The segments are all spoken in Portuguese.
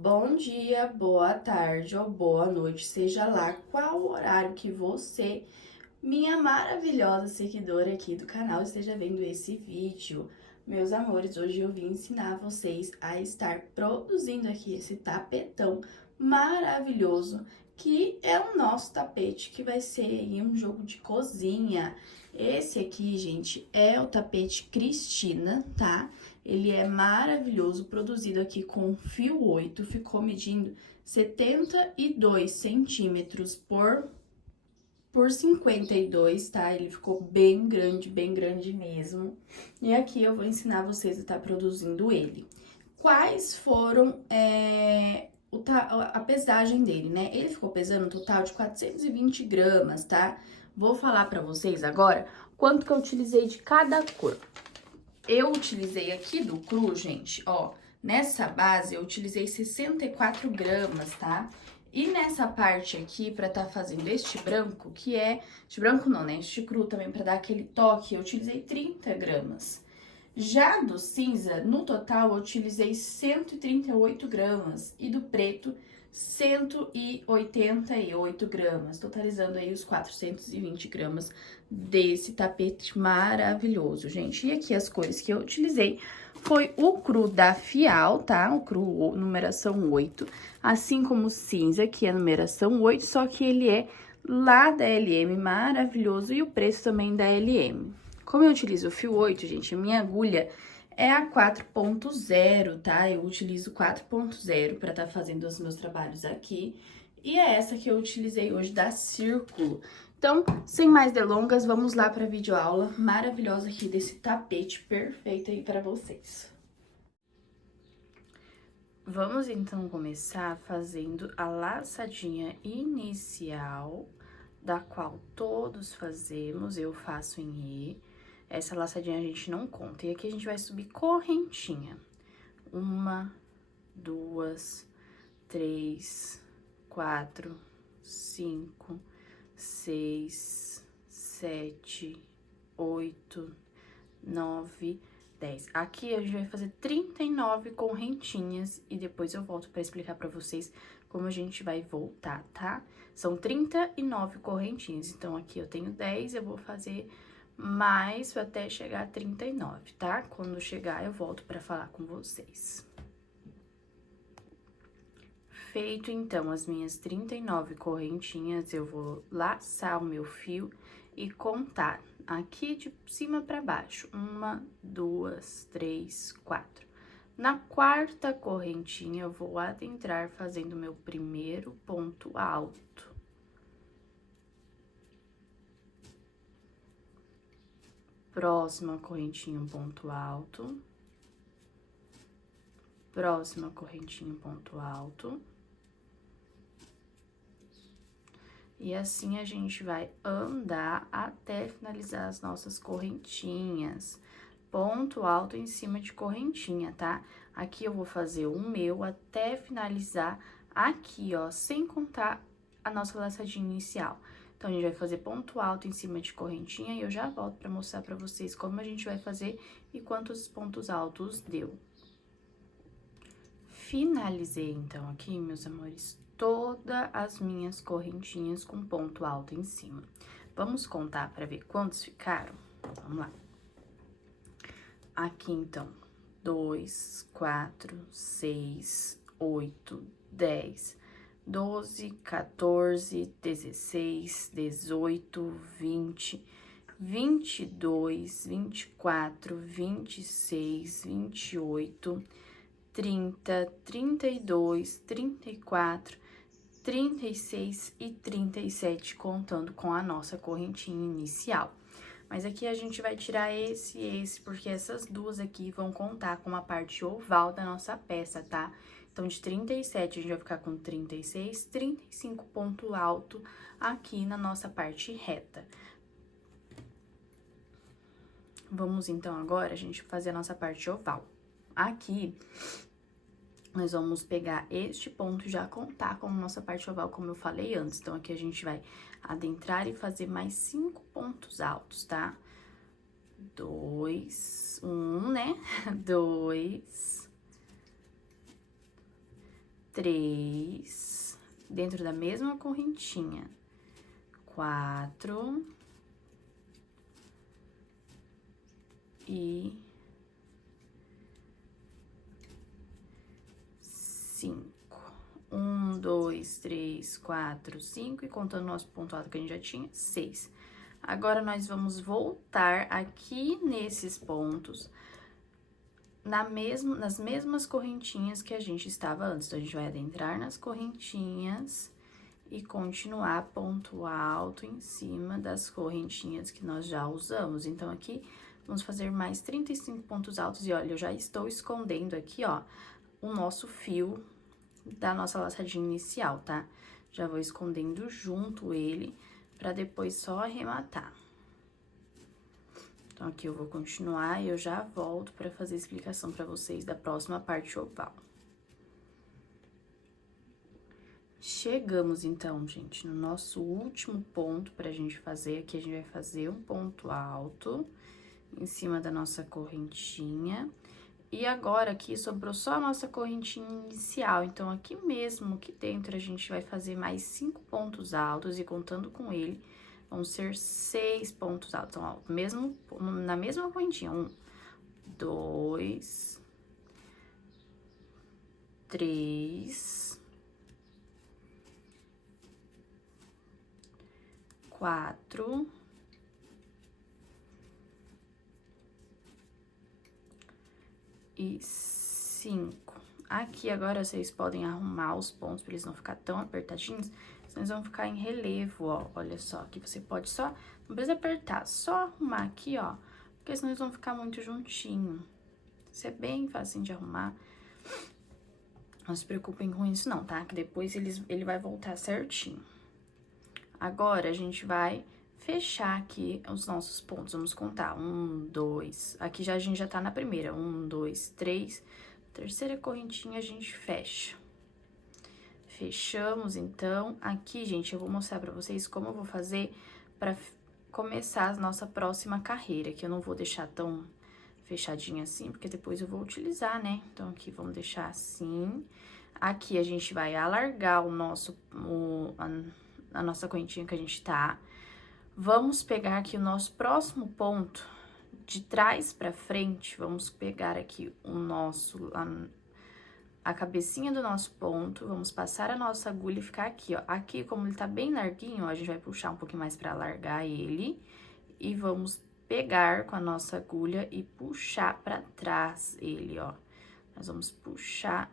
Bom dia, boa tarde ou boa noite, seja lá qual o horário que você, minha maravilhosa seguidora aqui do canal, esteja vendo esse vídeo. Meus amores, hoje eu vim ensinar vocês a estar produzindo aqui esse tapetão maravilhoso, que é o nosso tapete, que vai ser aí um jogo de cozinha. Esse aqui, gente, é o tapete Cristina, tá? Ele é maravilhoso, produzido aqui com fio 8, ficou medindo 72 centímetros por 52, tá? Ele ficou bem grande mesmo. E aqui eu vou ensinar vocês a estar produzindo ele. Quais foram a pesagem dele, né? Ele ficou pesando um total de 420 gramas, tá? Vou falar pra vocês agora quanto que eu utilizei de cada cor. Eu utilizei aqui do cru, gente, ó, nessa base eu utilizei 64 gramas, tá? E nessa parte aqui, pra tá fazendo este branco, este branco não, né? Este cru também, pra dar aquele toque, eu utilizei 30 gramas. Já do cinza, no total, eu utilizei 138 gramas e do preto, 188 gramas, totalizando aí os 420 gramas desse tapete maravilhoso, gente. E aqui as cores que eu utilizei foi o cru da Fial, tá? O cru numeração 8, assim como o cinza, que é numeração 8, só que ele é lá da LM, maravilhoso, e o preço também da LM. Como eu utilizo o fio 8, gente, a minha agulha é a 4.0, tá? Eu utilizo 4.0 para estar fazendo os meus trabalhos aqui. E é essa que eu utilizei hoje da Círculo. Então, sem mais delongas, vamos lá para a videoaula maravilhosa aqui desse tapete perfeito aí para vocês. Vamos então começar fazendo a laçadinha inicial, da qual todos fazemos, eu faço em E. Essa laçadinha a gente não conta. E aqui a gente vai subir correntinha. 1, 2, 3, 4, 5, 6, 7, 8, 9, 10. Aqui a gente vai fazer 39 correntinhas e depois eu volto pra explicar pra vocês como a gente vai voltar, tá? São 39 correntinhas, então aqui eu tenho 10, eu vou fazer mais até chegar a 39, tá? Quando chegar eu volto pra falar com vocês. Feito, então, as minhas 39 correntinhas, eu vou laçar o meu fio e contar aqui de cima pra baixo. 1, 2, 3, 4. Na quarta correntinha, eu vou adentrar fazendo meu primeiro ponto alto. Próxima correntinha, um ponto alto. Próxima correntinha, um ponto alto. E assim a gente vai andar até finalizar as nossas correntinhas. Ponto alto em cima de correntinha, tá? Aqui eu vou fazer o meu até finalizar aqui, ó, sem contar a nossa laçadinha inicial. Então, a gente vai fazer ponto alto em cima de correntinha e eu já volto pra mostrar pra vocês como a gente vai fazer e quantos pontos altos deu. Finalizei, então, aqui, meus amores, todas as minhas correntinhas com ponto alto em cima. Vamos contar para ver quantos ficaram? Vamos lá. Aqui, então, 2, 4, 6, 8, 10, 12, 14, 16, 18, 20, 22, 24, 26, 28, 30, 32, 34, 36 e 37, contando com a nossa correntinha inicial. Mas aqui a gente vai tirar esse e esse, porque essas duas aqui vão contar com a parte oval da nossa peça, tá? Então, de 37, a gente vai ficar com 36, 35 ponto alto aqui na nossa parte reta. Vamos, então, agora, a gente fazer a nossa parte oval. Aqui, nós vamos pegar este ponto e já contar como nossa parte oval, como eu falei antes. Então, aqui a gente vai adentrar e fazer mais 5 pontos altos, tá? 1, né? 2, 3, dentro da mesma correntinha, 4 e 5. 1, 2, 3, 4, 5 e contando nosso ponto alto que a gente já tinha, 6. Agora, nós vamos voltar aqui nesses pontos, nas mesmas correntinhas que a gente estava antes. Então, a gente vai adentrar nas correntinhas e continuar ponto alto em cima das correntinhas que nós já usamos. Então, aqui, vamos fazer mais 35 pontos altos. E olha, eu já estou escondendo aqui, ó, o nosso fio da nossa laçadinha inicial, tá? Já vou escondendo junto ele, pra depois só arrematar. Então, aqui eu vou continuar e eu já volto pra fazer a explicação pra vocês da próxima parte oval. Chegamos, então, gente, no nosso último ponto pra gente fazer. Aqui a gente vai fazer um ponto alto em cima da nossa correntinha. E agora, aqui, sobrou só a nossa correntinha inicial. Então, aqui mesmo, aqui dentro, a gente vai fazer mais 5 pontos altos. E contando com ele, vão ser 6 pontos altos. Então, ó, na mesma correntinha. 1, 2, 3, 4... e 5. Aqui, agora, vocês podem arrumar os pontos pra eles não ficar tão apertadinhos, senão eles vão ficar em relevo, ó. Olha só, aqui você pode só, não precisa apertar, só arrumar aqui, ó, porque senão eles vão ficar muito juntinho. Isso é bem facinho de arrumar. Não se preocupem com isso não, tá? Que depois ele vai voltar certinho. Agora, a gente vai fechar aqui os nossos pontos. Vamos contar. 1, 2. Aqui já a gente já tá na primeira. 1, 2, 3. Terceira correntinha a gente fecha. Fechamos, então. Aqui, gente, eu vou mostrar pra vocês como eu vou fazer pra começar a nossa próxima carreira. Que eu não vou deixar tão fechadinha assim, porque depois eu vou utilizar, né? Então, aqui vamos deixar assim. Aqui a gente vai alargar a nossa correntinha que a gente tá. Vamos pegar aqui o nosso próximo ponto, de trás pra frente, vamos pegar aqui a cabecinha do nosso ponto, vamos passar a nossa agulha e ficar aqui, ó. Aqui, como ele tá bem larguinho, ó, a gente vai puxar um pouquinho mais pra alargar ele. E vamos pegar com a nossa agulha e puxar pra trás ele, ó. Nós vamos puxar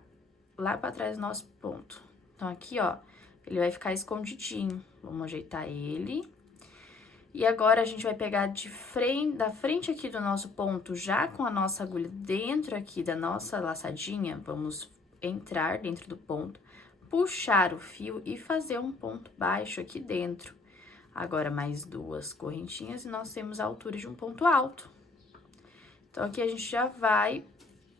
lá pra trás do nosso ponto. Então, aqui, ó, ele vai ficar escondidinho. Vamos ajeitar ele. E agora, a gente vai pegar da frente aqui do nosso ponto, já com a nossa agulha dentro aqui da nossa laçadinha, vamos entrar dentro do ponto, puxar o fio e fazer um ponto baixo aqui dentro. Agora, mais 2 correntinhas e nós temos a altura de um ponto alto. Então, aqui a gente já vai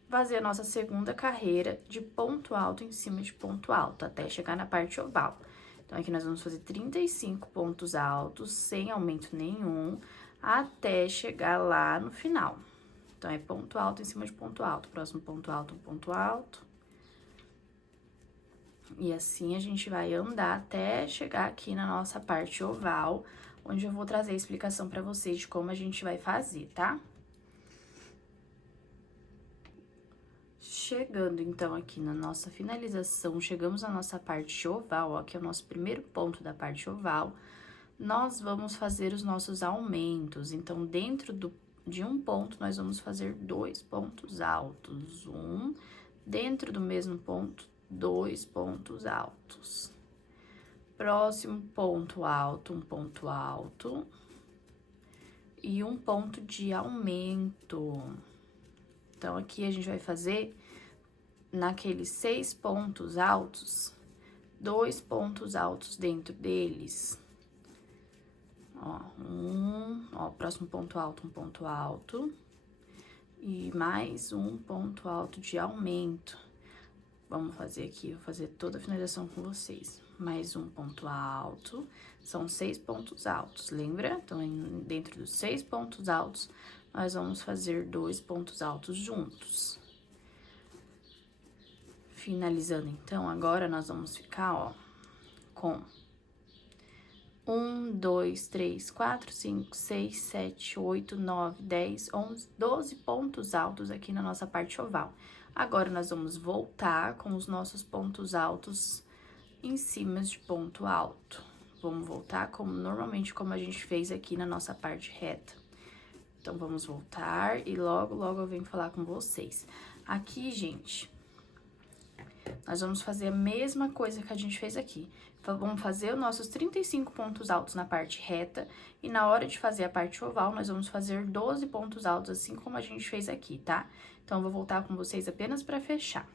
fazer a nossa segunda carreira de ponto alto em cima de ponto alto, até chegar na parte oval. Então, aqui nós vamos fazer 35 pontos altos, sem aumento nenhum, até chegar lá no final. Então, é ponto alto em cima de ponto alto. Próximo ponto alto, um ponto alto. E assim, a gente vai andar até chegar aqui na nossa parte oval, onde eu vou trazer a explicação pra vocês de como a gente vai fazer, tá? Chegando, então, aqui na nossa finalização, chegamos na nossa parte oval, ó, que é o nosso primeiro ponto da parte oval, nós vamos fazer os nossos aumentos. Então, dentro de um ponto, nós vamos fazer 2 pontos altos. Dentro do mesmo ponto, 2 pontos altos. Próximo ponto alto, um ponto alto. E um ponto de aumento. Então, aqui a gente vai fazer, naqueles 6 pontos altos, 2 pontos altos dentro deles. Ó, ó, próximo ponto alto, um ponto alto. E mais um ponto alto de aumento. Vamos fazer aqui, vou fazer toda a finalização com vocês. Mais um ponto alto, são 6 pontos altos, lembra? Então, dentro dos 6 pontos altos, nós vamos fazer 2 pontos altos juntos. Finalizando, então, agora nós vamos ficar, ó, com 1, 2, 3, 4, 5, 6, 7, 8, 9, 10, 11, 12 pontos altos aqui na nossa parte oval. Agora, nós vamos voltar com os nossos pontos altos em cima de ponto alto. Vamos voltar normalmente como a gente fez aqui na nossa parte reta. Então, vamos voltar e logo, logo eu venho falar com vocês. Aqui, gente, nós vamos fazer a mesma coisa que a gente fez aqui. Vamos fazer os nossos 35 pontos altos na parte reta e na hora de fazer a parte oval, nós vamos fazer 12 pontos altos, assim como a gente fez aqui, tá? Então, eu vou voltar com vocês apenas para fechar.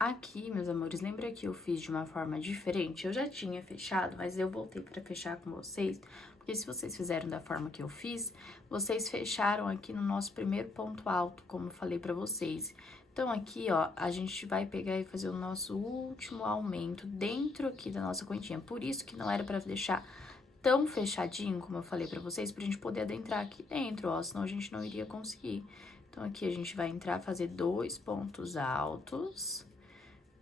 Aqui, meus amores, lembra que eu fiz de uma forma diferente? Eu já tinha fechado, mas eu voltei para fechar com vocês, porque se vocês fizeram da forma que eu fiz, vocês fecharam aqui no nosso primeiro ponto alto, como eu falei para vocês. Então, aqui, ó, a gente vai pegar e fazer o nosso último aumento dentro aqui da nossa correntinha. Por isso que não era pra deixar tão fechadinho, como eu falei pra vocês, pra gente poder adentrar aqui dentro, ó, senão a gente não iria conseguir. Então, aqui a gente vai entrar, fazer 2 pontos altos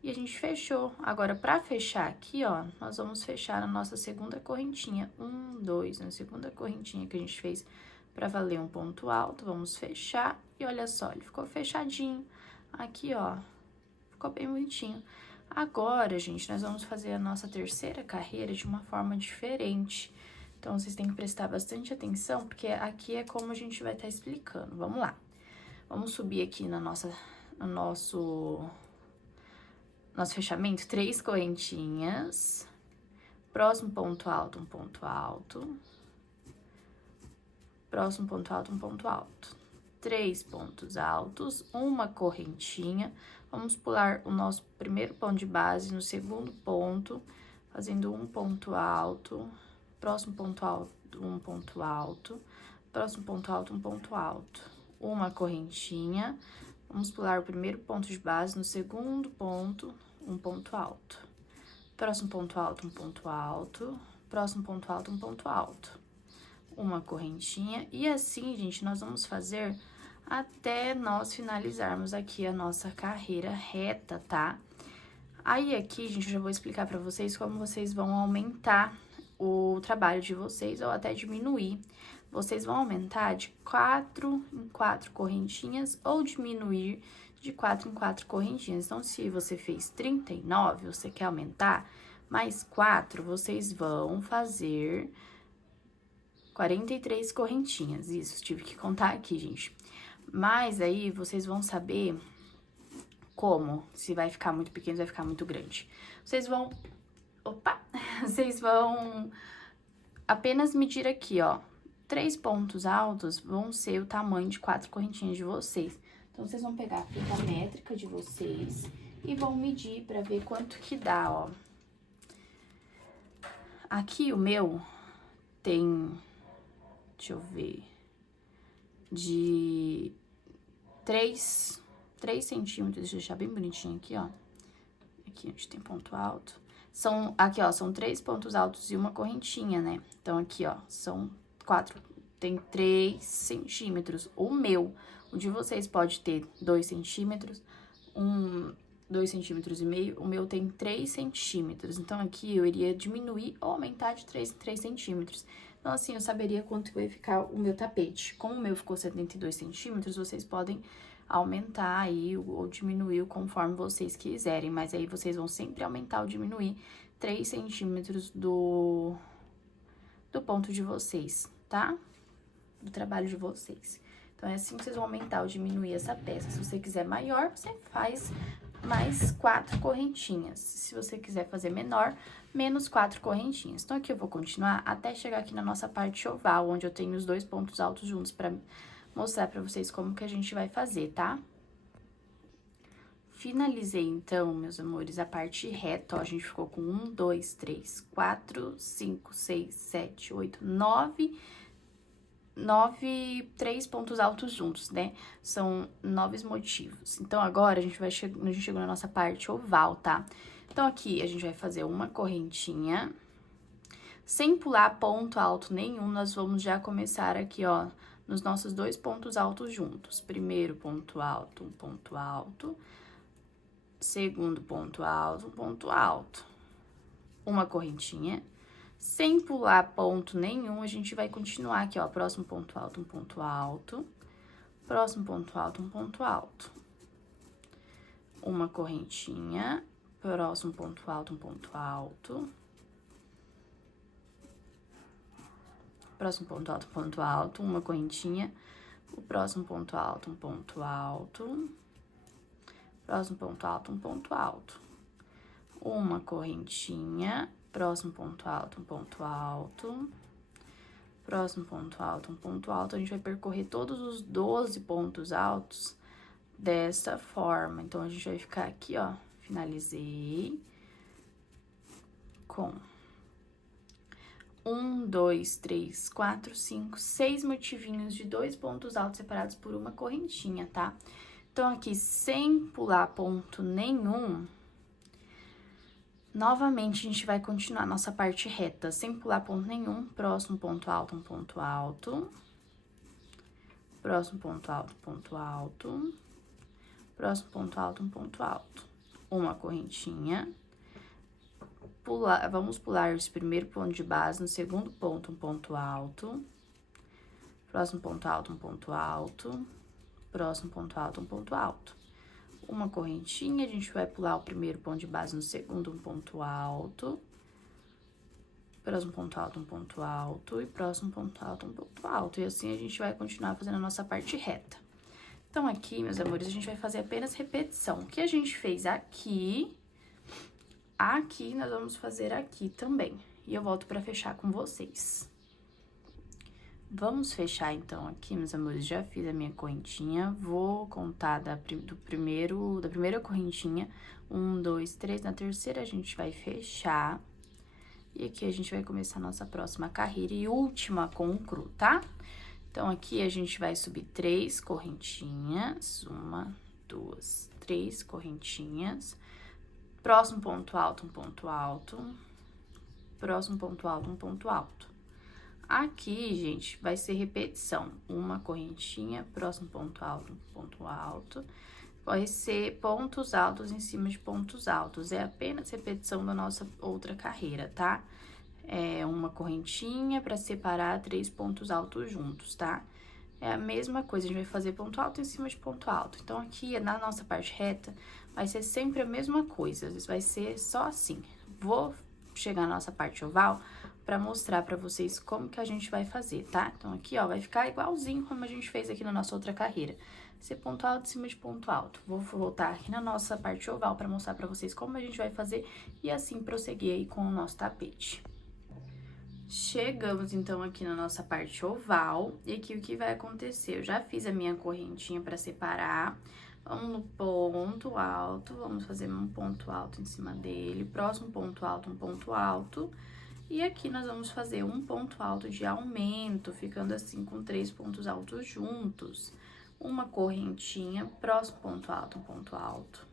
e a gente fechou. Agora, pra fechar aqui, ó, nós vamos fechar a nossa segunda correntinha. 1, 2, na segunda correntinha que a gente fez pra valer um ponto alto, vamos fechar e olha só, ele ficou fechadinho. Aqui, ó, ficou bem bonitinho. Agora, gente, nós vamos fazer a nossa terceira carreira de uma forma diferente. Então, vocês têm que prestar bastante atenção, porque aqui é como a gente vai estar explicando. Vamos lá. Vamos subir aqui no nosso fechamento, 3 correntinhas. Próximo ponto alto, um ponto alto. Próximo ponto alto, um ponto alto. 3 pontos altos, uma correntinha. Vamos pular o nosso primeiro ponto de base no segundo ponto, fazendo um ponto alto. Próximo ponto alto, um ponto alto. Próximo ponto alto, um ponto alto. Uma correntinha. Vamos pular o primeiro ponto de base no segundo ponto, um ponto alto. Próximo ponto alto, um ponto alto. Próximo ponto alto, um ponto alto. Uma correntinha. E assim, gente, nós vamos fazer até nós finalizarmos aqui a nossa carreira reta, tá? Aí, aqui, gente, eu já vou explicar pra vocês como vocês vão aumentar o trabalho de vocês ou até diminuir. Vocês vão aumentar de 4 em 4 correntinhas ou diminuir de 4 em 4 correntinhas. Então, se você fez 39, você quer aumentar mais 4, vocês vão fazer 43 correntinhas. Isso, tive que contar aqui, gente. Mas aí, vocês vão saber como, se vai ficar muito pequeno, vai ficar muito grande. Vocês vão... Opa! Vocês vão apenas medir aqui, ó. 3 pontos altos vão ser o tamanho de 4 correntinhas de vocês. Então, vocês vão pegar a fita métrica de vocês e vão medir pra ver quanto que dá, ó. Aqui, o meu tem... Deixa eu ver... de 3 centímetros, deixa eu deixar bem bonitinho aqui, ó. Aqui onde tem ponto alto. Aqui, ó, são 3 pontos altos e uma correntinha, né? Então, aqui, ó, são 4, tem 3 centímetros. O meu, o de vocês pode ter 2 centímetros, 2 centímetros e meio, o meu tem 3 centímetros. Então, aqui eu iria diminuir ou aumentar de 3 em 3 centímetros. Então, assim, eu saberia quanto vai ficar o meu tapete. Como o meu ficou 72 centímetros, vocês podem aumentar aí ou diminuir conforme vocês quiserem. Mas aí, vocês vão sempre aumentar ou diminuir 3 centímetros do ponto de vocês, tá? Do trabalho de vocês. Então, é assim que vocês vão aumentar ou diminuir essa peça. Se você quiser maior, você faz mais 4 correntinhas. Se você quiser fazer menor, menos 4 correntinhas. Então, aqui eu vou continuar até chegar aqui na nossa parte oval, onde eu tenho os 2 pontos altos juntos pra mostrar pra vocês como que a gente vai fazer, tá? Finalizei, então, meus amores, a parte reta, ó, a gente ficou com 1, 2, 3, 4, 5, 6, 7, 8, 9... 3 pontos altos juntos, né? São 9 motivos. Então, agora, a gente chegou na nossa parte oval, tá? Então, aqui, a gente vai fazer uma correntinha. Sem pular ponto alto nenhum, nós vamos já começar aqui, ó, nos nossos 2 pontos altos juntos. Primeiro ponto alto, um ponto alto. Segundo ponto alto, um ponto alto. Uma correntinha. Sem pular ponto nenhum, a gente vai continuar aqui, ó. Próximo ponto alto, um ponto alto. Próximo ponto alto, um ponto alto. Uma correntinha. Próximo ponto alto, um ponto alto. Próximo ponto alto, uma correntinha. O próximo ponto alto, um ponto alto. Próximo ponto alto, um ponto alto. Uma correntinha. Próximo ponto alto, um ponto alto. Próximo ponto alto, um ponto alto. A gente vai percorrer todos os 12 pontos altos dessa forma. Então, a gente vai ficar aqui, ó. Finalizei com 1, 2, 3, 4, 5, 6 motivinhos de 2 pontos altos separados por uma correntinha, tá? Então, aqui, sem pular ponto nenhum, novamente, a gente vai continuar nossa parte reta, sem pular ponto nenhum. Próximo ponto alto, um ponto alto. Próximo ponto alto, ponto alto. Próximo ponto alto, um ponto alto. Uma correntinha. Vamos pular esse primeiro ponto de base, no segundo ponto, um ponto alto. Próximo ponto alto, um ponto alto. Próximo ponto alto, um ponto alto. Uma correntinha, a gente vai pular o primeiro ponto de base, no segundo, um ponto alto. Próximo ponto alto, um ponto alto. E próximo ponto alto, um ponto alto. E assim a gente vai continuar fazendo a nossa parte reta. Então, aqui, meus amores, a gente vai fazer apenas repetição. O que a gente fez aqui... Aqui, nós vamos fazer aqui também. E eu volto pra fechar com vocês. Vamos fechar, então, aqui, meus amores. Já fiz a minha correntinha. Vou contar da primeira correntinha. 1, 2, 3. Na terceira, a gente vai fechar. E aqui, a gente vai começar a nossa próxima carreira e última com o cru, tá? Então, aqui, a gente vai subir 3 correntinhas. 1, 2, 3 correntinhas. Próximo ponto alto, um ponto alto. Próximo ponto alto, um ponto alto. Aqui, gente, vai ser repetição. Uma correntinha, próximo ponto alto, um ponto alto. Vai ser pontos altos em cima de pontos altos. É apenas repetição da nossa outra carreira, tá? É uma correntinha para separar 3 pontos altos juntos, tá? É a mesma coisa, a gente vai fazer ponto alto em cima de ponto alto. Então, aqui, na nossa parte reta, vai ser sempre a mesma coisa, vai ser só assim. Vou chegar na nossa parte oval pra mostrar pra vocês como que a gente vai fazer, tá? Então, aqui, ó, vai ficar igualzinho como a gente fez aqui na nossa outra carreira. Ser ponto alto em cima de ponto alto. Vou voltar aqui na nossa parte oval pra mostrar pra vocês como a gente vai fazer e assim prosseguir aí com o nosso tapete. Chegamos, então, aqui na nossa parte oval, e aqui o que vai acontecer? Eu já fiz a minha correntinha pra separar, vamos no ponto alto, vamos fazer um ponto alto em cima dele, próximo ponto alto, um ponto alto, e aqui nós vamos fazer um ponto alto de aumento, ficando assim com 3 pontos altos juntos. Uma correntinha, próximo ponto alto, um ponto alto.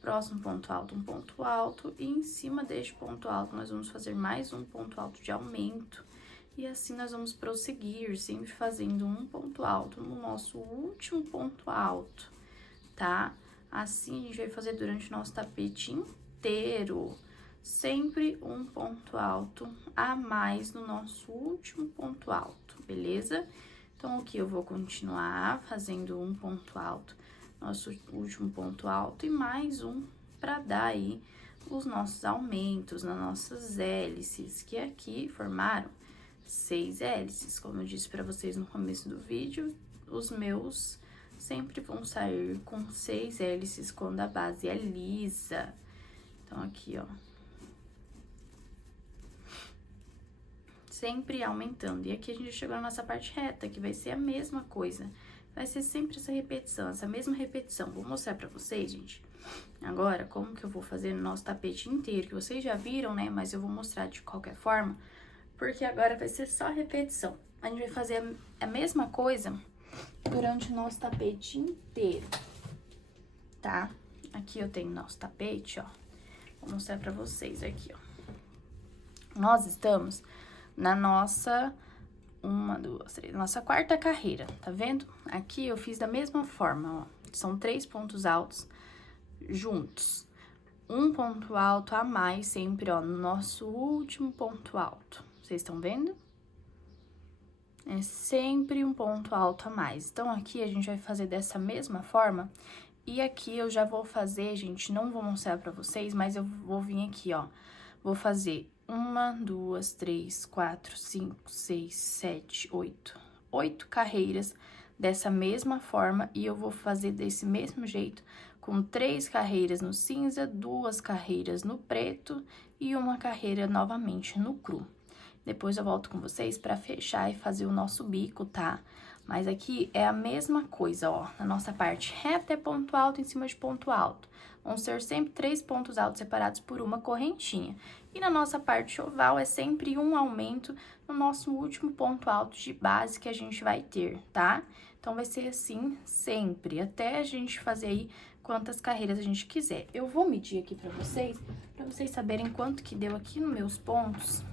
Próximo ponto alto, um ponto alto, e em cima deste ponto alto, nós vamos fazer mais um ponto alto de aumento. E assim, nós vamos prosseguir, sempre fazendo um ponto alto no nosso último ponto alto, tá? Assim, a gente vai fazer durante o nosso tapete inteiro, sempre um ponto alto a mais no nosso último ponto alto, beleza? Então, aqui eu vou continuar fazendo um ponto alto, nosso último ponto alto, e mais um para dar aí os nossos aumentos nas nossas hélices, que aqui formaram 6 hélices. Como eu disse para vocês no começo do vídeo, os meus sempre vão sair com 6 hélices quando a base é lisa. Então, aqui, ó. Sempre aumentando. E aqui a gente chegou na nossa parte reta, que vai ser a mesma coisa. Vai ser sempre essa repetição, essa mesma repetição. Vou mostrar pra vocês, gente, agora, como que eu vou fazer no nosso tapete inteiro, que vocês já viram, né? Mas eu vou mostrar de qualquer forma, porque agora vai ser só repetição. A gente vai fazer a mesma coisa durante o nosso tapete inteiro, tá? Aqui eu tenho nosso tapete, ó. Vou mostrar pra vocês aqui, ó. Nós estamos na nossa Uma, duas, três. Nossa quarta carreira, tá vendo? Aqui eu fiz da mesma forma, ó. São 3 pontos altos juntos. Um ponto alto a mais sempre, ó, no nosso último ponto alto. Vocês estão vendo? É sempre um ponto alto a mais. Então, aqui a gente vai fazer dessa mesma forma. E aqui eu já vou fazer, gente, não vou mostrar pra vocês, mas eu vou vir aqui, ó. Vou fazer 1, 2, 3, 4, 5, 6, 7, 8. 8 carreiras dessa mesma forma e eu vou fazer desse mesmo jeito, com 3 carreiras no cinza, 2 carreiras no preto e uma carreira novamente no cru. Depois eu volto com vocês pra fechar e fazer o nosso bico, tá? Mas aqui é a mesma coisa, ó. Na nossa parte reta é ponto alto em cima de ponto alto. Vão ser sempre 3 pontos altos separados por uma correntinha. E na nossa parte oval é sempre um aumento no nosso último ponto alto de base que a gente vai ter, tá? Então, vai ser assim sempre, até a gente fazer aí quantas carreiras a gente quiser. Eu vou medir aqui pra vocês saberem quanto que deu aqui nos meus pontos.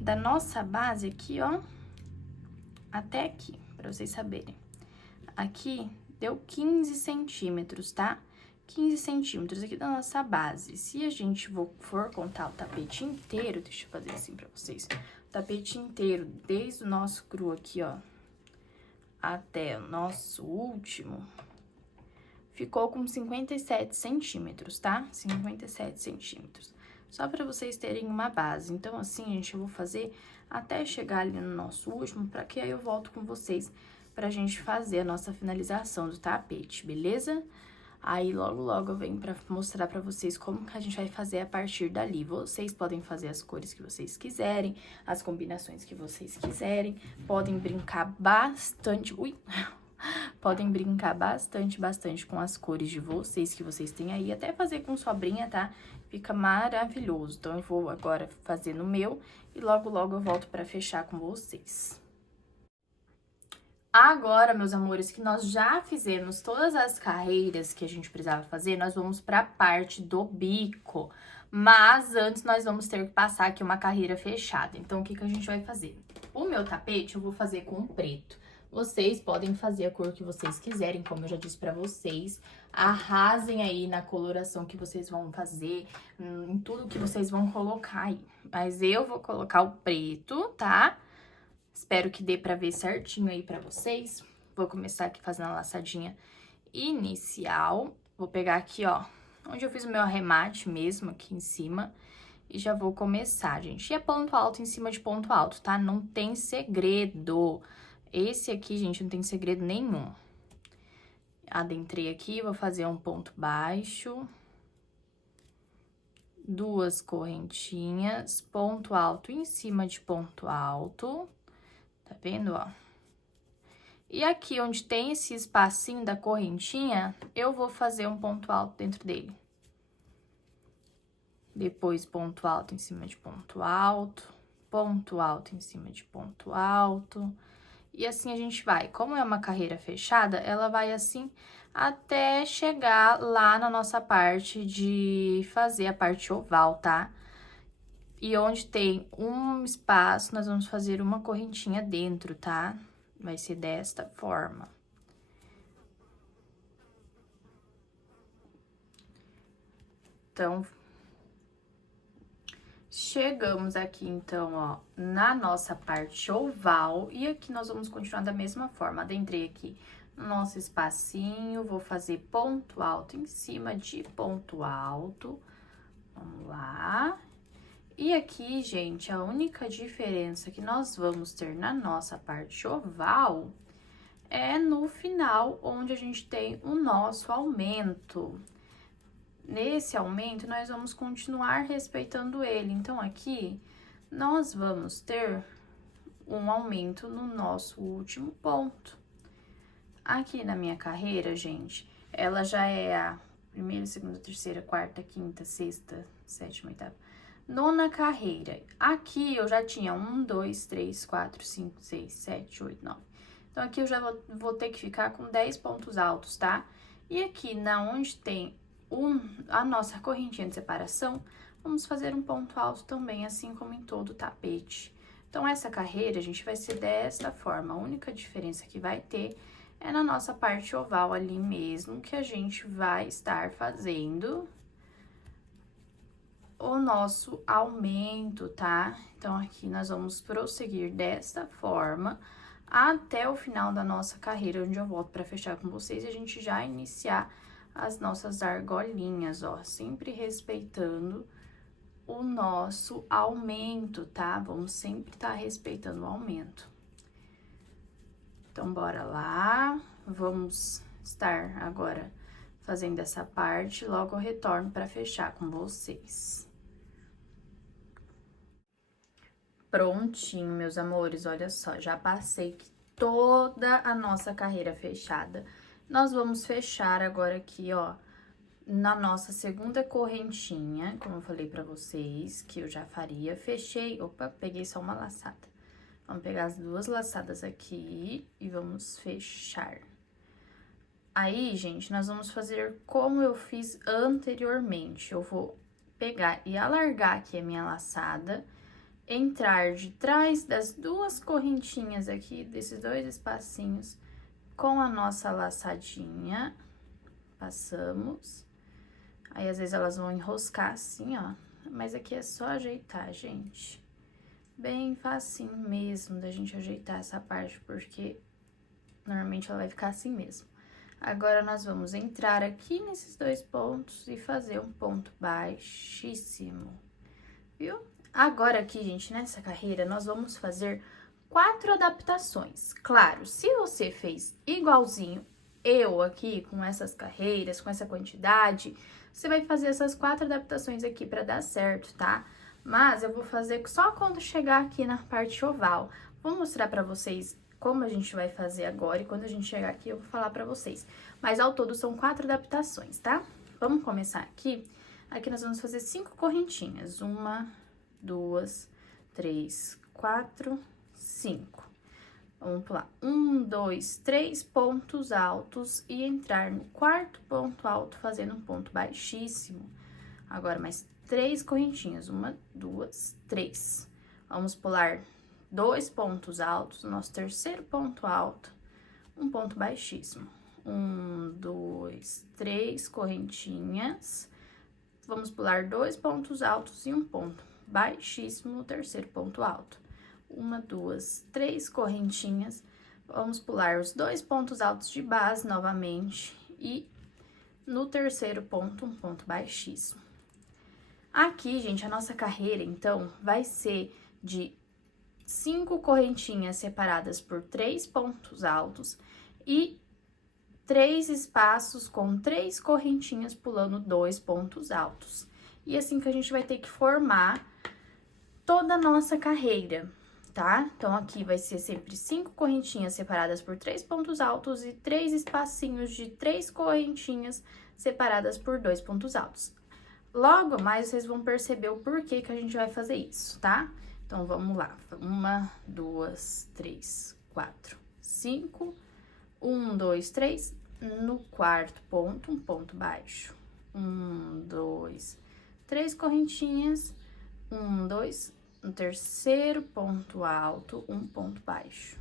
Da nossa base aqui, ó, até aqui, pra vocês saberem. Aqui deu 15 centímetros, tá? 15 centímetros aqui da nossa base. Se a gente for contar o tapete inteiro, deixa eu fazer assim pra vocês. O tapete inteiro, desde o nosso cru aqui, ó, até o nosso último, ficou com 57 centímetros, tá? 57 centímetros. Só pra vocês terem uma base. Então, assim, gente, eu vou fazer até chegar ali no nosso último, pra que aí eu volto com vocês pra gente fazer a nossa finalização do tapete, beleza? Aí, logo, logo eu venho pra mostrar pra vocês como que a gente vai fazer a partir dali. Vocês podem fazer as cores que vocês quiserem, as combinações que vocês quiserem. Podem brincar bastante... Ui! Podem brincar bastante com as cores de vocês, que vocês têm aí. Até fazer com sobrinha, tá? Fica maravilhoso. Então, eu vou agora fazer no meu e logo, logo eu volto pra fechar com vocês. Agora, meus amores, que nós já fizemos todas as carreiras que a gente precisava fazer, nós vamos pra parte do bico. Mas antes nós vamos ter que passar aqui uma carreira fechada. Então, o que que a gente vai fazer? O meu tapete eu vou fazer com preto. Vocês podem fazer a cor que vocês quiserem, como eu já disse pra vocês. Arrasem aí na coloração que vocês vão fazer, em tudo que vocês vão colocar aí. Mas eu vou colocar o preto, tá? Espero que dê pra ver certinho aí pra vocês. Vou começar aqui fazendo a laçadinha inicial. Vou pegar aqui, ó, onde eu fiz o meu arremate mesmo, aqui em cima. E já vou começar, gente. E é ponto alto em cima de ponto alto, tá? Não tem segredo. Esse aqui, gente, não tem segredo nenhum. Adentrei aqui, vou fazer um ponto baixo. 2 correntinhas, ponto alto em cima de ponto alto. Tá vendo, ó? E aqui, onde tem esse espacinho da correntinha, eu vou fazer um ponto alto dentro dele. Depois, ponto alto em cima de ponto alto em cima de ponto alto. E assim a gente vai. Como é uma carreira fechada, ela vai assim até chegar lá na nossa parte de fazer a parte oval, tá? E onde tem um espaço, nós vamos fazer uma correntinha dentro, tá? Vai ser desta forma. Então, chegamos aqui, então, ó, na nossa parte oval. E aqui nós vamos continuar da mesma forma. Adentrei aqui no nosso espacinho, vou fazer ponto alto em cima de ponto alto. Vamos lá. E aqui, gente, a única diferença que nós vamos ter na nossa parte oval é no final, onde a gente tem o nosso aumento. Nesse aumento, nós vamos continuar respeitando ele. Então, aqui, nós vamos ter um aumento no nosso último ponto. Aqui na minha carreira, gente, ela já é a primeira, segunda, terceira, quarta, quinta, sexta, sétima, oitava, nona carreira. Aqui eu já tinha 1, 2, 3, 4, 5, 6, 7, 8, 9. Então, aqui eu já vou ter que ficar com 10 pontos altos, tá? E aqui, na onde tem a nossa correntinha de separação, vamos fazer um ponto alto também, assim como em todo o tapete. Então, essa carreira, a gente vai ser desta forma. A única diferença que vai ter é na nossa parte oval ali mesmo, que a gente vai estar fazendo o nosso aumento, tá? Então, aqui nós vamos prosseguir desta forma até o final da nossa carreira, onde eu volto para fechar com vocês e a gente já iniciar as nossas argolinhas, ó, sempre respeitando o nosso aumento, tá? Vamos sempre estar respeitando o aumento. Então, bora lá, vamos estar agora fazendo essa parte, logo eu retorno para fechar com vocês. Prontinho, meus amores, olha só, já passei toda a nossa carreira fechada. Nós vamos fechar agora aqui, ó, na nossa segunda correntinha, como eu falei pra vocês, que eu já faria. Fechei, opa, peguei só uma laçada. Vamos pegar as duas laçadas aqui e vamos fechar. Aí, gente, nós vamos fazer como eu fiz anteriormente. Eu vou pegar e alargar aqui a minha laçada, entrar de trás das duas correntinhas aqui, desses dois espacinhos, com a nossa laçadinha, passamos. Aí, às vezes, elas vão enroscar assim, ó, mas aqui é só ajeitar, gente. Bem facinho mesmo da gente ajeitar essa parte, porque normalmente ela vai ficar assim mesmo. Agora, nós vamos entrar aqui nesses dois pontos e fazer um ponto baixíssimo, viu? Agora aqui, gente, nessa carreira, nós vamos fazer 4 adaptações. Claro, se você fez igualzinho eu aqui, com essas carreiras, com essa quantidade, você vai fazer essas 4 adaptações aqui pra dar certo, tá? Mas eu vou fazer só quando chegar aqui na parte oval. Vou mostrar pra vocês como a gente vai fazer agora e quando a gente chegar aqui eu vou falar pra vocês. Mas ao todo são 4 adaptações, tá? Vamos começar aqui. Aqui nós vamos fazer 5 correntinhas. 1, 2, 3, 4, 5. Vamos pular 1, 2, 3 pontos altos e entrar no quarto ponto alto fazendo um ponto baixíssimo. Agora, mais 3 correntinhas. 1, 2, 3. Vamos pular 2 pontos altos, nosso terceiro ponto alto, um ponto baixíssimo. 1, 2, 3 correntinhas. Vamos pular 2 pontos altos e um ponto baixíssimo no terceiro ponto alto. 1, 2, 3 correntinhas. Vamos pular os 2 pontos altos de base novamente e no terceiro ponto, um ponto baixíssimo. Aqui, gente, a nossa carreira, então, vai ser de 5 correntinhas separadas por 3 pontos altos e 3 espaços com 3 correntinhas pulando 2 pontos altos. E assim que a gente vai ter que formar toda a nossa carreira, tá? Então, aqui vai ser sempre 5 correntinhas separadas por 3 pontos altos e 3 espacinhos de 3 correntinhas separadas por 2 pontos altos. Logo mais, vocês vão perceber o porquê que a gente vai fazer isso, tá? Então, vamos lá. 1, 2, 3, 4, 5. 1, 2, 3. No quarto ponto, um ponto baixo. 1, 2, 3 correntinhas. 1, 2. No terceiro ponto alto, um ponto baixo.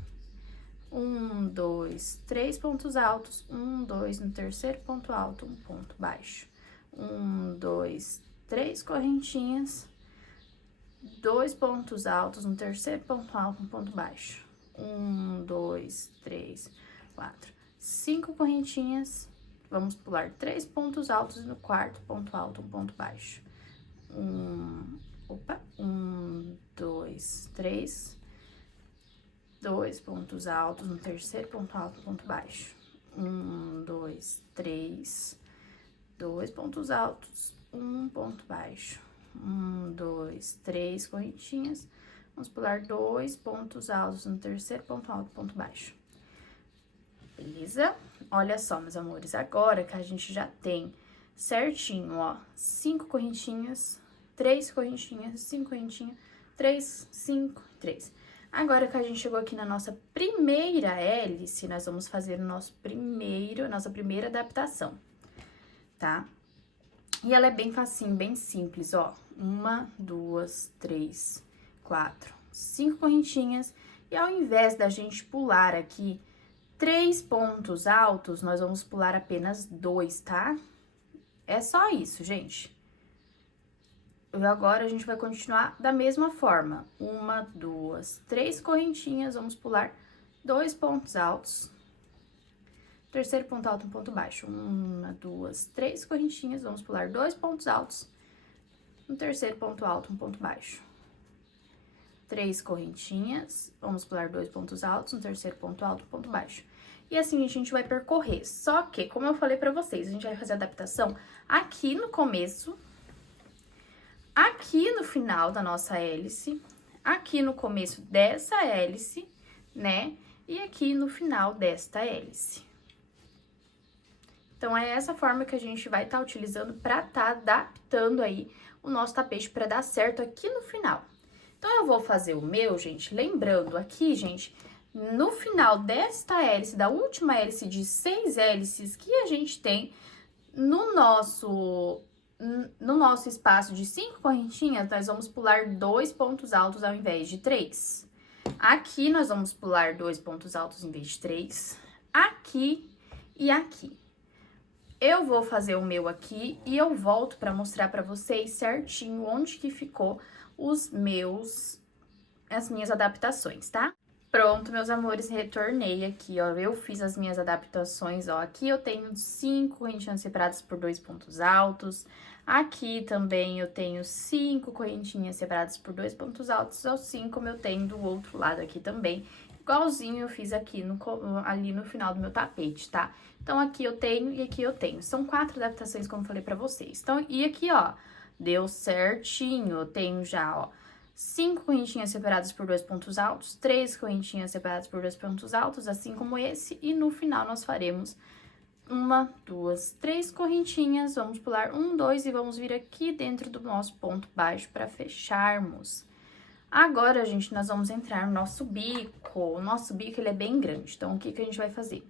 1, 2, 3 pontos altos. 1, 2. No terceiro ponto alto, um ponto baixo. 1, 2, 3 correntinhas. 2 pontos altos, no terceiro ponto alto, um ponto baixo. 1, 2, 3, 4, 5 correntinhas. Vamos pular 3 pontos altos e no quarto ponto alto, um ponto baixo. 1, 2, 3. 2 pontos altos, no terceiro ponto alto, um ponto baixo. 1, 2, 3. 2 pontos altos, um ponto baixo. 1, 2, 3 correntinhas. Vamos pular 2 pontos altos no terceiro ponto alto, ponto baixo. Beleza? Olha só, meus amores, agora que a gente já tem certinho, ó, 5 correntinhas, 3 correntinhas, 5 correntinhas, 3, 5, 3. Agora que a gente chegou aqui na nossa primeira hélice, nós vamos fazer o nossa primeira adaptação, tá? E ela é bem facinho, bem simples, ó. 1, 2, 3, 4, 5 correntinhas. E ao invés da gente pular aqui 3 pontos altos, nós vamos pular apenas 2, tá? É só isso, gente. E agora a gente vai continuar da mesma forma. 1, 2, 3 correntinhas, vamos pular 2 pontos altos. Terceiro ponto alto, um ponto baixo. 1, 2, 3 correntinhas, vamos pular 2 pontos altos. No terceiro ponto alto, um ponto baixo. 3 correntinhas, vamos pular 2 pontos altos, no terceiro ponto alto, um ponto baixo. E assim a gente vai percorrer. Só que, como eu falei pra vocês, a gente vai fazer a adaptação aqui no começo, aqui no final da nossa hélice, aqui no começo dessa hélice, né? E aqui no final desta hélice. Então, é essa forma que a gente vai estar utilizando para estar adaptando aí o nosso tapete para dar certo aqui no final. Então, eu vou fazer o meu, gente, lembrando aqui, gente, no final desta hélice, da última hélice de 6 hélices que a gente tem no nosso espaço de 5 correntinhas, nós vamos pular 2 pontos altos ao invés de 3. Aqui, nós vamos pular 2 pontos altos em vez de 3. Aqui e aqui. Eu vou fazer o meu aqui e eu volto para mostrar para vocês certinho onde que ficou as minhas adaptações, tá? Pronto, meus amores, retornei aqui, ó, eu fiz as minhas adaptações, ó, aqui eu tenho 5 correntinhas separadas por 2 pontos altos, aqui também eu tenho 5 correntinhas separadas por 2 pontos altos, assim como eu tenho do outro lado aqui também, igualzinho eu fiz aqui ali no final do meu tapete, tá? Então, aqui eu tenho e aqui eu tenho, são 4 adaptações, como eu falei pra vocês. Então, e aqui, ó, deu certinho, eu tenho já, ó, 5 correntinhas separadas por 2 pontos altos, 3 correntinhas separadas por 2 pontos altos, assim como esse, e no final nós faremos 1, 2, 3 correntinhas, vamos pular 1, 2 e vamos vir aqui dentro do nosso ponto baixo para fecharmos. Agora, gente, nós vamos entrar no nosso bico. O nosso bico, ele é bem grande, então o que que a gente vai fazer?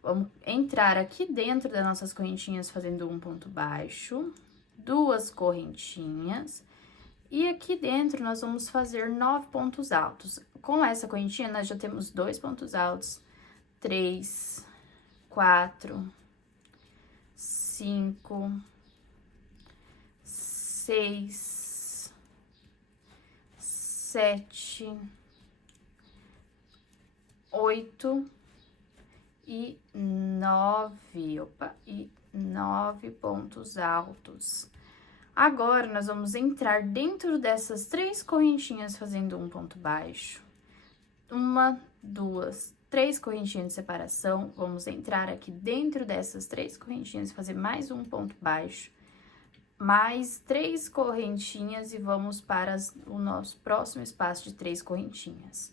Vamos entrar aqui dentro das nossas correntinhas fazendo um ponto baixo, 2 correntinhas. E aqui dentro, nós vamos fazer 9 pontos altos. Com essa correntinha, nós já temos 2 pontos altos, 3, 4, 5, 6, 7, 8 e 9. Opa, e 9 pontos altos. Agora, nós vamos entrar dentro dessas 3 correntinhas fazendo um ponto baixo. 1, 2, 3 correntinhas de separação. Vamos entrar aqui dentro dessas 3 correntinhas e fazer mais um ponto baixo. Mais 3 correntinhas e vamos para o nosso próximo espaço de 3 correntinhas.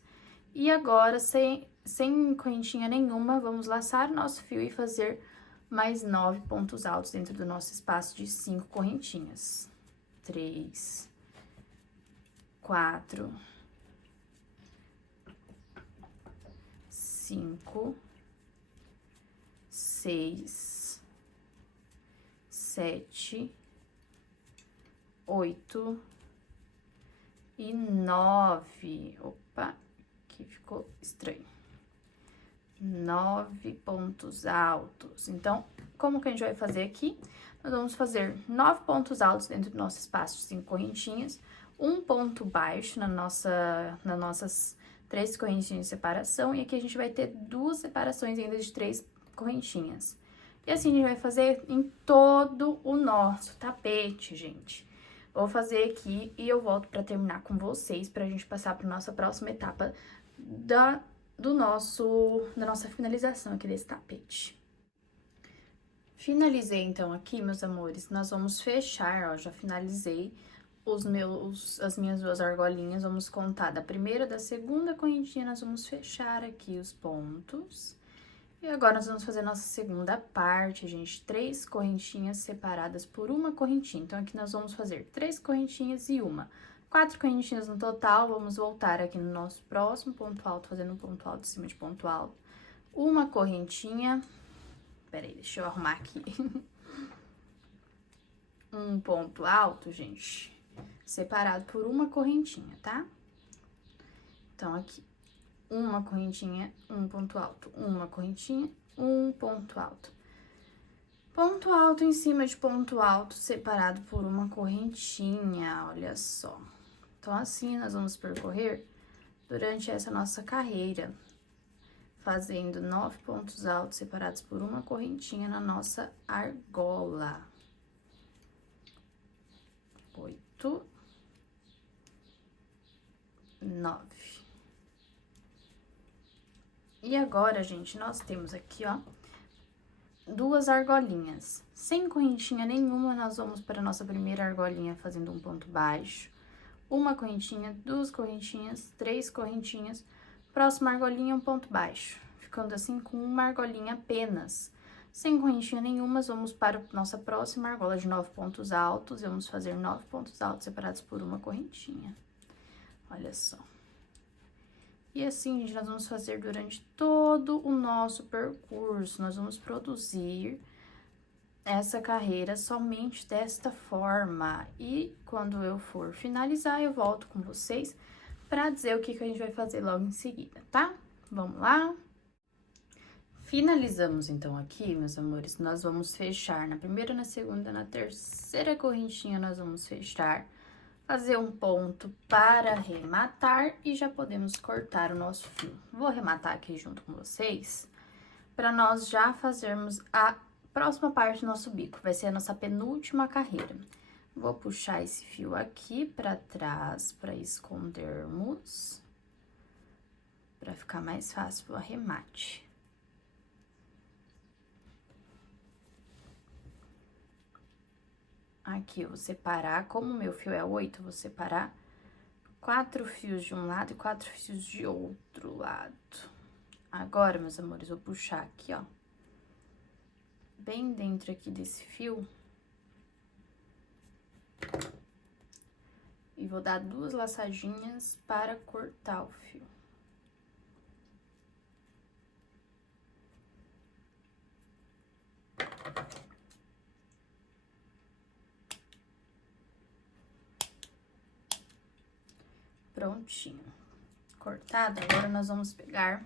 E agora, sem correntinha nenhuma, vamos laçar o nosso fio e fazer mais 9 pontos altos dentro do nosso espaço de 5 correntinhas. 3, 4, 5, 6, 7, 8 e 9. Opa, aqui ficou estranho. 9 pontos altos. Então, como que a gente vai fazer aqui? Nós vamos fazer 9 pontos altos dentro do nosso espaço de 5 correntinhas, um ponto baixo nas nossas 3 correntinhas de separação, e aqui a gente vai ter 2 separações ainda de 3 correntinhas. E assim a gente vai fazer em todo o nosso tapete, gente. Vou fazer aqui e eu volto para terminar com vocês, pra gente passar para nossa próxima etapa da nossa finalização aqui desse tapete. Finalizei, então, aqui, meus amores, nós vamos fechar, ó, já finalizei as minhas 2 argolinhas, vamos contar da primeira, da segunda correntinha, nós vamos fechar aqui os pontos. E agora, nós vamos fazer nossa segunda parte, gente, 3 correntinhas separadas por uma correntinha. Então, aqui nós vamos fazer 3 correntinhas e uma. 4 correntinhas no total, vamos voltar aqui no nosso próximo ponto alto, fazendo um ponto alto em cima de ponto alto. Uma correntinha, peraí, deixa eu arrumar aqui. Um ponto alto, gente, separado por uma correntinha, tá? Então, aqui, uma correntinha, um ponto alto, uma correntinha, um ponto alto. Ponto alto em cima de ponto alto, separado por uma correntinha, olha só. Então, assim, nós vamos percorrer durante essa nossa carreira, fazendo 9 pontos altos separados por uma correntinha na nossa argola. 8, 9. E agora, gente, nós temos aqui, ó, duas argolinhas. Sem correntinha nenhuma, nós vamos para a nossa primeira argolinha fazendo um ponto baixo. Uma correntinha, duas correntinhas, três correntinhas. Próxima argolinha, um ponto baixo. Ficando assim com uma argolinha apenas. Sem correntinha nenhuma, vamos para a nossa próxima argola de 9 pontos altos. E vamos fazer 9 pontos altos separados por uma correntinha. Olha só. E assim, gente, nós vamos fazer durante todo o nosso percurso. Nós vamos produzir essa carreira somente desta forma. E quando eu for finalizar, eu volto com vocês para dizer o que a gente vai fazer logo em seguida, tá? Vamos lá? Finalizamos, então, aqui, meus amores, nós vamos fechar na primeira, na segunda, na terceira correntinha, nós vamos fechar, fazer um ponto para arrematar e já podemos cortar o nosso fio. Vou arrematar aqui junto com vocês, para nós já fazermos a próxima parte do nosso bico, vai ser a nossa penúltima carreira. Vou puxar esse fio aqui para trás, para escondermos, para ficar mais fácil o arremate. Aqui, eu vou separar, como o meu fio é 8, eu vou separar 4 fios de um lado e 4 fios de outro lado. Agora, meus amores, eu vou puxar aqui, ó, bem dentro aqui desse fio. E vou dar 2 laçadinhas para cortar o fio. Prontinho. Cortado, agora nós vamos pegar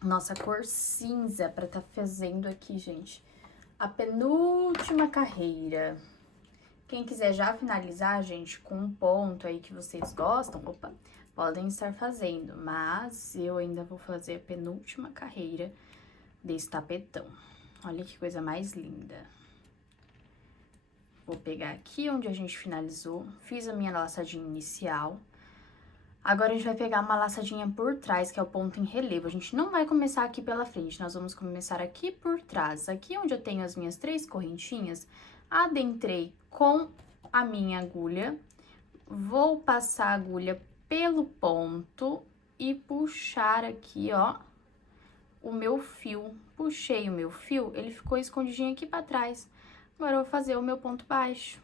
nossa cor cinza para tá fazendo aqui, gente, a penúltima carreira. Quem quiser já finalizar, gente, com um ponto aí que vocês gostam, opa, podem estar fazendo, mas eu ainda vou fazer a penúltima carreira desse tapetão. Olha que coisa mais linda. Vou pegar aqui onde a gente finalizou, fiz a minha laçadinha inicial. Agora, a gente vai pegar uma laçadinha por trás, que é o ponto em relevo. A gente não vai começar aqui pela frente, nós vamos começar aqui por trás. Aqui onde eu tenho as minhas 3 correntinhas, adentrei com a minha agulha, vou passar a agulha pelo ponto e puxar aqui, ó, o meu fio. Puxei o meu fio, ele ficou escondidinho aqui pra trás. Agora, eu vou fazer o meu ponto baixo.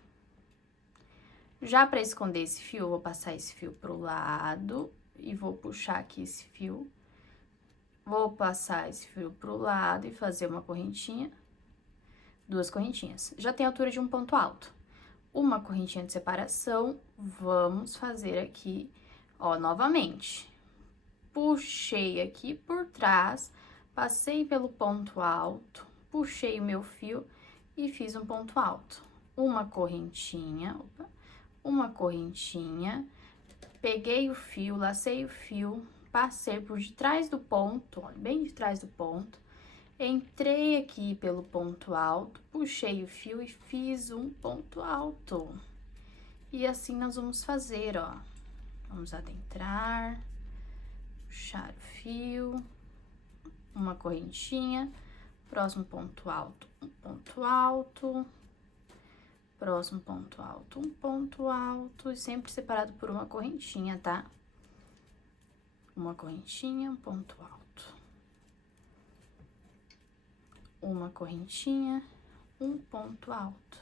Já pra esconder esse fio, eu vou passar esse fio pro lado e vou puxar aqui esse fio. Vou passar esse fio pro lado e fazer uma correntinha, 2 correntinhas. Já tem a altura de um ponto alto. Uma correntinha de separação, vamos fazer aqui, ó, novamente. Puxei aqui por trás, passei pelo ponto alto, puxei o meu fio e fiz um ponto alto. Uma correntinha, opa, uma correntinha, peguei o fio, lacei o fio, passei por detrás do ponto, ó, bem de trás do ponto, entrei aqui pelo ponto alto, puxei o fio e fiz um ponto alto. E assim nós vamos fazer, ó. Vamos adentrar, puxar o fio, uma correntinha, próximo ponto alto, um ponto alto, próximo ponto alto, um ponto alto, e sempre separado por uma correntinha, tá? Uma correntinha, um ponto alto. Uma correntinha, um ponto alto.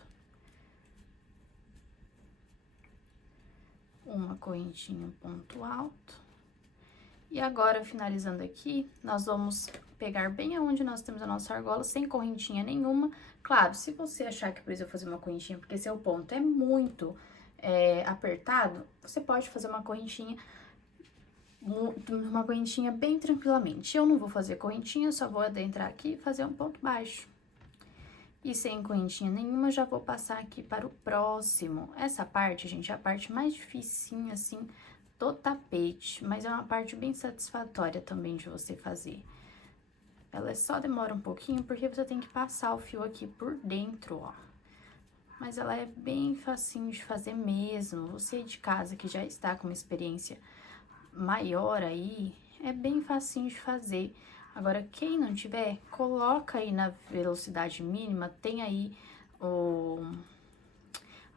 Uma correntinha, um ponto alto. E agora, finalizando aqui, nós vamos pegar bem aonde nós temos a nossa argola, sem correntinha nenhuma. Claro, se você achar que precisa fazer uma correntinha, porque seu ponto é muito apertado, você pode fazer uma correntinha uma correntinha bem tranquilamente. Eu não vou fazer correntinha, eu só vou adentrar aqui e fazer um ponto baixo. E sem correntinha nenhuma, já vou passar aqui para o próximo. Essa parte, gente, é a parte mais dificinha, assim, do tapete, mas é uma parte bem satisfatória também de você fazer. Ela só demora um pouquinho, porque você tem que passar o fio aqui por dentro, ó. Mas ela é bem facinho de fazer mesmo. Você de casa que já está com uma experiência maior aí, é bem facinho de fazer. Agora, quem não tiver, coloca aí na velocidade mínima, tem aí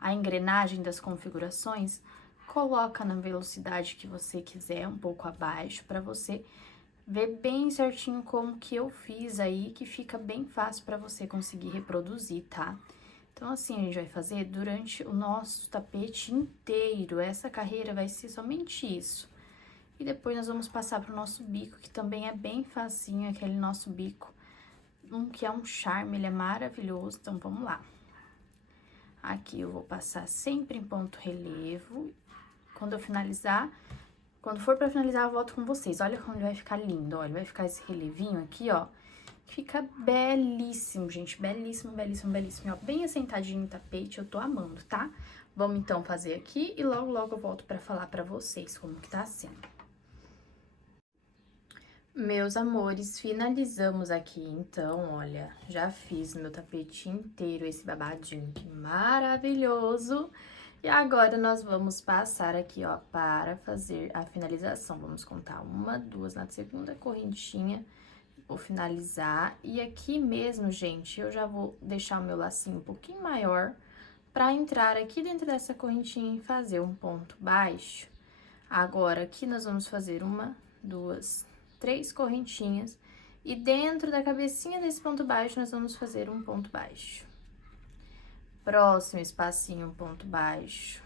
a engrenagem das configurações, coloca na velocidade que você quiser, um pouco abaixo, para você ver bem certinho como que eu fiz aí, que fica bem fácil para você conseguir reproduzir, tá? Então, assim, a gente vai fazer durante o nosso tapete inteiro. Essa carreira vai ser somente isso. E depois nós vamos passar para o nosso bico, que também é bem facinho, aquele nosso bico, que é um charme, ele é maravilhoso. Então, vamos lá. Aqui eu vou passar sempre em ponto relevo. Quando eu finalizar, quando for para finalizar, eu volto com vocês. Olha como ele vai ficar lindo, olha, vai ficar esse relevinho aqui, ó. Fica belíssimo, gente, belíssimo, belíssimo, belíssimo, ó, bem assentadinho no tapete, eu tô amando, tá? Vamos então fazer aqui e logo, logo eu volto pra falar pra vocês como que tá sendo. Meus amores, finalizamos aqui, então, olha, já fiz no meu tapete inteiro esse babadinho que maravilhoso. E agora, nós vamos passar aqui, ó, para fazer a finalização. Vamos contar uma, duas na segunda correntinha. Vou finalizar. E aqui mesmo, gente, eu já vou deixar o meu lacinho um pouquinho maior para entrar aqui dentro dessa correntinha e fazer um ponto baixo. Agora, aqui nós vamos fazer uma, duas, três correntinhas. E dentro da cabecinha desse ponto baixo, nós vamos fazer um ponto baixo. Próximo espacinho, um ponto baixo.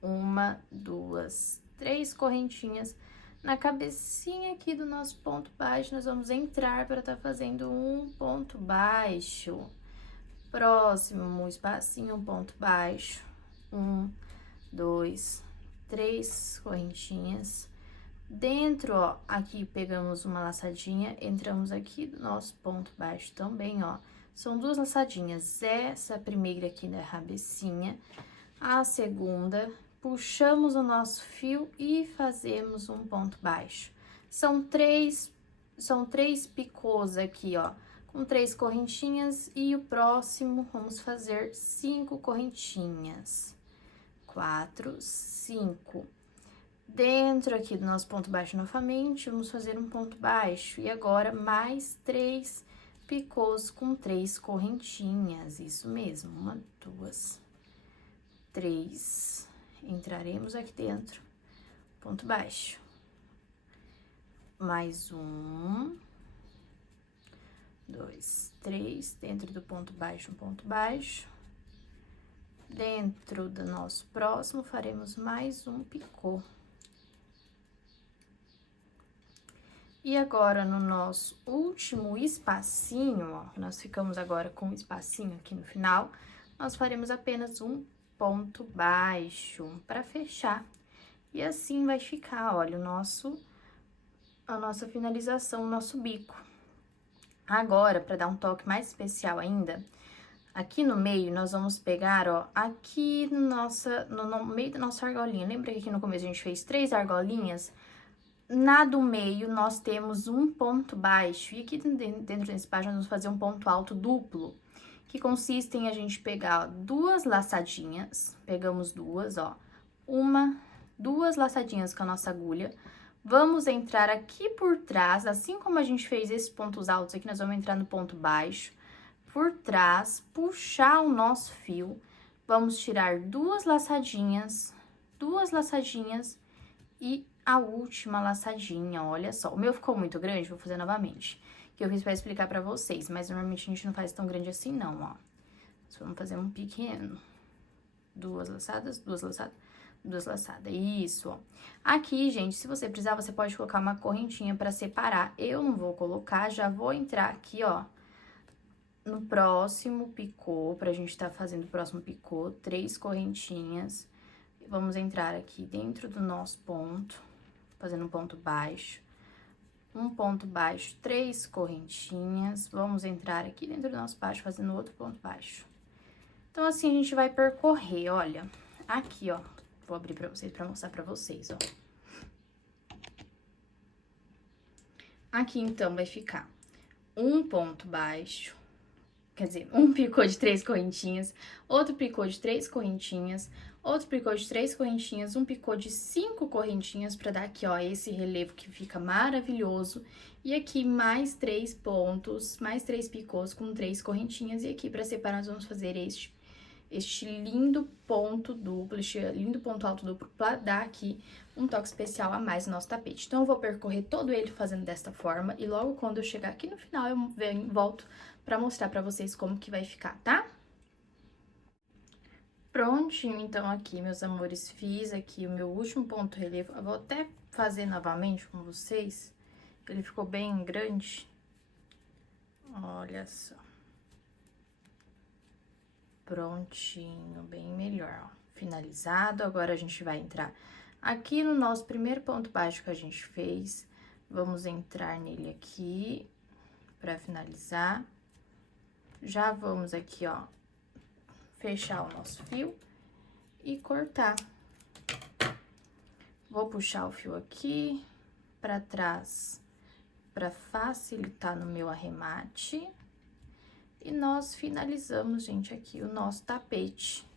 Uma, duas, três correntinhas. Na cabecinha aqui do nosso ponto baixo, nós vamos entrar para estar fazendo um ponto baixo. Próximo espacinho, um ponto baixo. Um, dois, três correntinhas. Dentro, ó, aqui pegamos uma laçadinha, entramos aqui do nosso ponto baixo também, ó. São duas laçadinhas, essa primeira aqui da cabecinha, a segunda, puxamos o nosso fio e fazemos um ponto baixo. São três picôs aqui, ó, com três correntinhas, e o próximo vamos fazer 5 correntinhas. 4, 5. Dentro aqui do nosso ponto baixo novamente, vamos fazer um ponto baixo. E agora, mais 3 picôs com 3 correntinhas. Isso mesmo, 1, 2, 3. Entraremos aqui dentro, ponto baixo. Mais 1, 2, 3. Dentro do ponto baixo, um ponto baixo. Dentro do nosso próximo, faremos mais um picô. E agora, no nosso último espacinho, ó, nós ficamos agora com um espacinho aqui no final, nós faremos apenas um ponto baixo para fechar. E assim vai ficar, olha, a nossa finalização, o nosso bico. Agora, para dar um toque mais especial ainda, aqui no meio, nós vamos pegar, ó, aqui no meio da nossa argolinha. Lembra que aqui no começo a gente fez 3 argolinhas? Na do meio, nós temos um ponto baixo, e aqui dentro desse baixo nós vamos fazer um ponto alto duplo, que consiste em a gente pegar, ó, 2 laçadinhas, pegamos 2, ó, 2 laçadinhas com a nossa agulha, vamos entrar aqui por trás, assim como a gente fez esses pontos altos aqui, nós vamos entrar no ponto baixo, por trás, puxar o nosso fio, vamos tirar 2 laçadinhas e a última laçadinha, olha só. O meu ficou muito grande, vou fazer novamente, que eu fiz pra explicar pra vocês, mas normalmente a gente não faz tão grande assim não, ó. Nós vamos fazer um pequeno. 2 laçadas, 2 laçadas, 2 laçadas, isso, ó. Aqui, gente, se você precisar, você pode colocar uma correntinha pra separar. Eu não vou colocar, já vou entrar aqui, ó, no próximo picô, pra gente tá fazendo o próximo picô, 3 correntinhas. Vamos entrar aqui dentro do nosso ponto. fazendo um ponto baixo, 3 correntinhas. Vamos entrar aqui dentro do nosso baixo, fazendo outro ponto baixo. Então, assim, a gente vai percorrer, olha, aqui, ó, vou abrir pra vocês, pra mostrar pra vocês, ó. Aqui, então, vai ficar um ponto baixo, quer dizer, um picô de 3 correntinhas, outro picô de 3 correntinhas, outro picô de 3 correntinhas, um picô de 5 correntinhas pra dar aqui, ó, esse relevo que fica maravilhoso. E aqui mais 3 pontos, mais 3 picôs com 3 correntinhas. E aqui pra separar nós vamos fazer este lindo ponto duplo, este lindo ponto alto duplo pra dar aqui um toque especial a mais no nosso tapete. Então, eu vou percorrer todo ele fazendo desta forma e logo quando eu chegar aqui no final, eu volto pra mostrar pra vocês como que vai ficar, tá? Prontinho, então, aqui, meus amores, fiz aqui o meu último ponto relevo. Eu vou até fazer novamente com vocês, ele ficou bem grande. Olha só. Prontinho, bem melhor, ó. Finalizado, agora a gente vai entrar aqui no nosso primeiro ponto baixo que a gente fez. Vamos entrar nele aqui pra finalizar. Já vamos aqui, ó, fechar o nosso fio e cortar. Vou puxar o fio aqui pra trás pra facilitar no meu arremate. E nós finalizamos, gente, aqui o nosso tapete.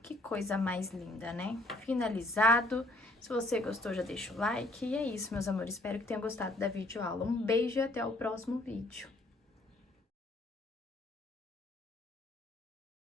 Que coisa mais linda, né? Finalizado. Se você gostou, já deixa o like. E é isso, meus amores. Espero que tenham gostado da videoaula. Um beijo e até o próximo vídeo.